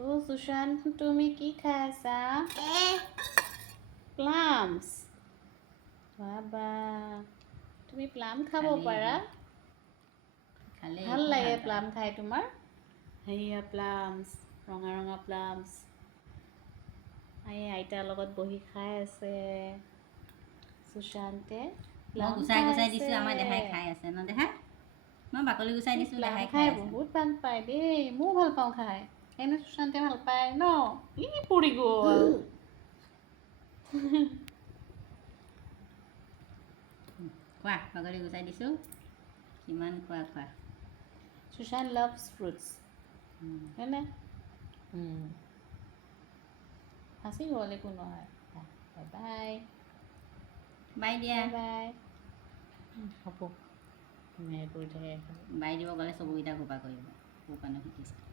অ' সুশান্ত তুমি কি খাই আছা? প্লামছ। বাবা তুমি প্লাম খাব পাৰা? ভাল লাগে প্লাম খাই তোমাৰ? সেয়া প্লামছ, ৰঙা ৰঙা প্লামছ। এই আইতাৰ লগত বহি খাই আছে সুশান্তে। মই গুচাই গুচাই দিছোঁ, আমাৰ দেহাই খাই আছে ন দেহা? মই বাকলি গুচাই দিছোঁ, প্লাম দেহাই খাই আছে। বহুত ভাল পায় দেই, ময়ো ভাল পাওঁ খাই। এনে সুশান্তে ভাল পায় ন? ই পৰি গ'ল। খোৱা, বাকলি গুচাই দিছোঁ। কিমান খোৱা খোৱা। সুশান্ত লাভছ ফ্ৰুটছ হয়নে? ফাঁচি গ'ল, একো নহয়। বাই বাই বাই দিয়া। Bye bye. হ'ব এনেকৈ কৰি থাকে। বাই দিব গ'লে চকুকেইটা ঘোপা কৰিব, সৌ কাৰণে শিকিছে।